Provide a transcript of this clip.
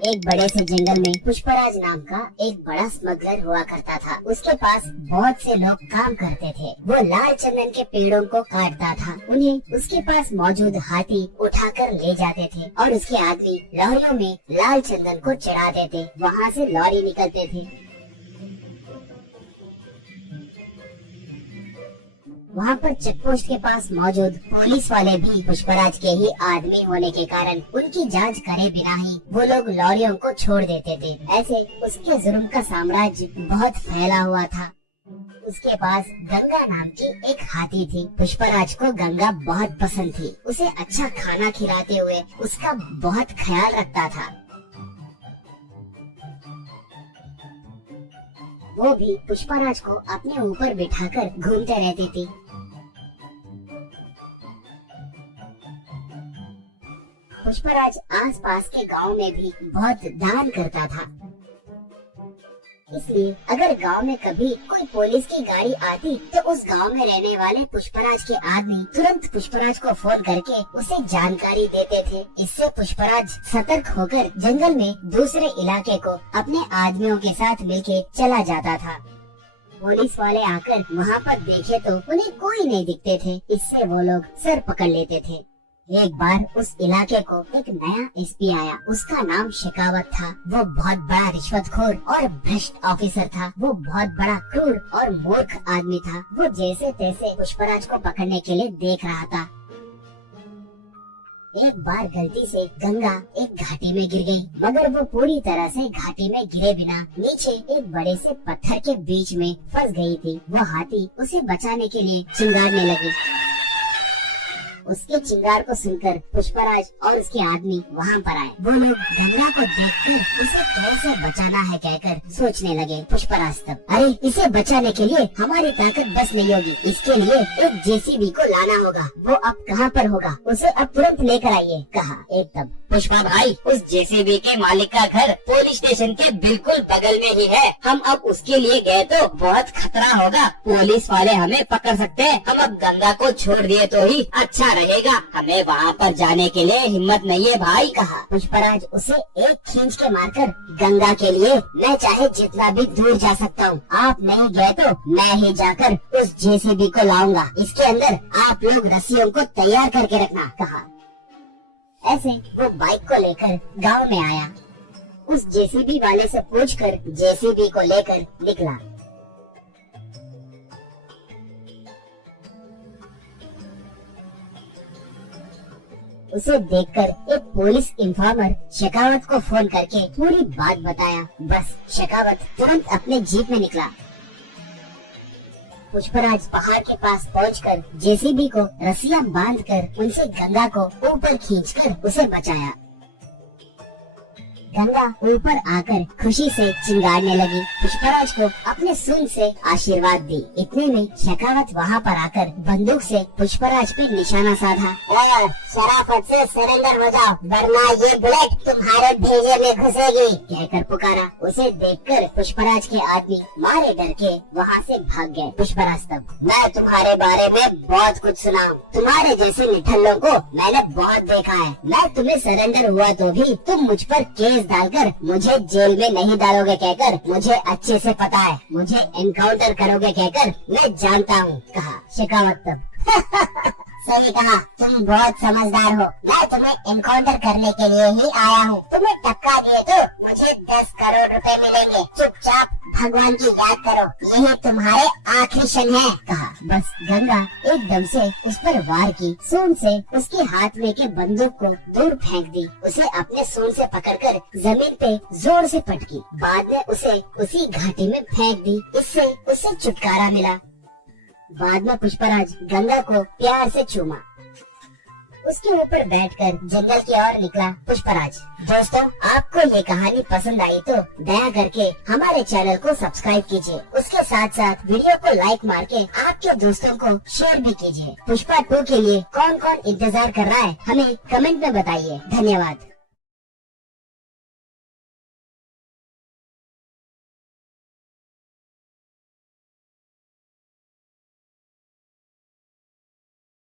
एक बड़े से जंगल में पुष्पराज नाम का एक बड़ा स्मगलर हुआ करता था। उसके पास बहुत से लोग काम करते थे। वो लाल चंदन के पेड़ों को काटता था। उन्हें उसके पास मौजूद हाथी उठाकर ले जाते थे और उसके आदमी लॉरियों में लाल चंदन को चढ़ाते थे। वहाँ से लॉरी निकलते थे। वहाँ पर चेकपोस्ट के पास मौजूद पुलिस वाले भी पुष्पराज के ही आदमी होने के कारण उनकी जांच करे बिना ही वो लोग लॉरियों को छोड़ देते थे। ऐसे उसके जुर्म का साम्राज्य बहुत फैला हुआ था। उसके पास गंगा नाम की एक हाथी थी। पुष्पराज को गंगा बहुत पसंद थी। उसे अच्छा खाना खिलाते हुए उसका बहुत ख्याल रखता था। वो भी पुष्पराज को अपने ऊपर बिठाकर घूमते रहती थी। पुष्पराज आसपास के गांव में भी बहुत दान करता था। इसलिए अगर गांव में कभी कोई पुलिस की गाड़ी आती तो उस गांव में रहने वाले पुष्पराज के आदमी तुरंत पुष्पराज को फोन करके उसे जानकारी देते थे। इससे पुष्पराज सतर्क होकर जंगल में दूसरे इलाके को अपने आदमियों के साथ मिलके चला जाता था। पुलिस वाले आकर वहाँ पर देखे तो उन्हें कोई नहीं दिखते थे। इससे वो लोग सर पकड़ लेते थे। एक बार उस इलाके को एक नया एसपी आया। उसका नाम शेखावत था। वो बहुत बड़ा रिश्वतखोर और भ्रष्ट ऑफिसर था। वो बहुत बड़ा क्रूर और मूर्ख आदमी था। वो जैसे तैसे पुष्पराज को पकड़ने के लिए देख रहा था। एक बार गलती से गंगा एक घाटी में गिर गई, मगर वो पूरी तरह से घाटी में गिरे बिना नीचे एक बड़े से पत्थर के बीच में फंस गई थी। वो हाथी उसे बचाने के लिए चिंगारने लगे। उसके चिंगार को सुनकर पुष्पराज और उसके आदमी वहाँ पर आए। वो लोग गंगा को देखकर उसे कैसे बचाना है कहकर सोचने लगे। पुष्पराज तब, अरे इसे बचाने के लिए हमारी ताकत बस नहीं होगी। इसके लिए एक जेसीबी को लाना होगा। वो अब कहाँ पर होगा? उसे अब तुरंत लेकर आइए, कहा। एकदम पुष्पा भाई, उस जेसीबी के मालिक का घर पुलिस स्टेशन के बिल्कुल बगल में ही है। हम अब उसके लिए गए तो बहुत खतरा होगा। पुलिस वाले हमें पकड़ सकते हैं। हम अब गंगा को छोड़ दिए तो ही अच्छा रहेगा। हमें वहाँ पर जाने के लिए हिम्मत नहीं है भाई, कहा। पुष्पराज उसे एक खींच के मारकर, गंगा के लिए मैं चाहे जितना भी दूर जा सकता हूँ। आप नहीं गए तो मैं ही जाकर उस जेसीबी को लाऊंगा। इसके अंदर आप लोग रस्सियों को तैयार करके रखना, कहा। ऐसे वो बाइक को लेकर गांव में आया। उस जेसीबी वाले से पूछकर जेसीबी को लेकर निकला। उसे देखकर एक पुलिस इन्फॉर्मर शेखावत को फोन करके पूरी बात बताया। बस शेखावत तुरंत अपने जीप में निकला। पुष्पराज पहाड़ के पास पहुंचकर जेसीबी को रस्सियां बांधकर उनसे गंगा को ऊपर खींचकर उसे बचाया। गंगा ऊपर आकर खुशी से चिंगारने लगी। पुष्पराज को अपने सूंड से आशीर्वाद दी। इतने में शेखावत वहाँ पर आकर बंदूक से पुष्पराज पे निशाना साधा। शराफत से सरेंडर हो जाओ, वरना ये बुलेट तुम्हारे भेजे में घुसेगी, कहकर पुकारा। उसे देखकर पुष्पराज के आदमी मारे डर के वहाँ से भाग गए। पुष्पराज तब, मैं तुम्हारे बारे में बहुत कुछ सुना। तुम्हारे जैसे निठल्लों को मैंने बहुत देखा है। मैं तुम्हें सरेंडर हुआ तो भी तुम मुझ पर केस डालकर मुझे जेल में नहीं डालोगे कहकर मुझे अच्छे से पता है। मुझे एनकाउंटर करोगे कहकर मैं जानता हूँ, कहा। शेखावत तब, सही कहा, तुम बहुत समझदार हो। मैं तुम्हें एनकाउंटर करने के लिए ही आया हूँ। तुम्हें टपका दिए तो मुझे 10 करोड़ रुपए मिलेंगे। चुपचाप भगवान की याद करो, यही तुम्हारे आखिरी क्षण है, कहा। बस गंगा एकदम से उस पर वार की। सूंड से उसके हाथ में के बंदूक को दूर फेंक दी। उसे अपने सूंड से पकड़कर जमीन पे जोर से पटकी। बाद में उसे उसी घाटी में फेंक दी। इससे उसे छुटकारा मिला। बाद में पुष्पराज गंगा को प्यार से चूमा। उसके ऊपर बैठकर जंगल की ओर निकला पुष्पराज। दोस्तों, आपको ये कहानी पसंद आई तो दया करके हमारे चैनल को सब्सक्राइब कीजिए। उसके साथ साथ वीडियो को लाइक मार के आपके दोस्तों को शेयर भी कीजिए। पुष्पा 2 के लिए कौन कौन इंतजार कर रहा है हमें कमेंट में बताइए। धन्यवाद।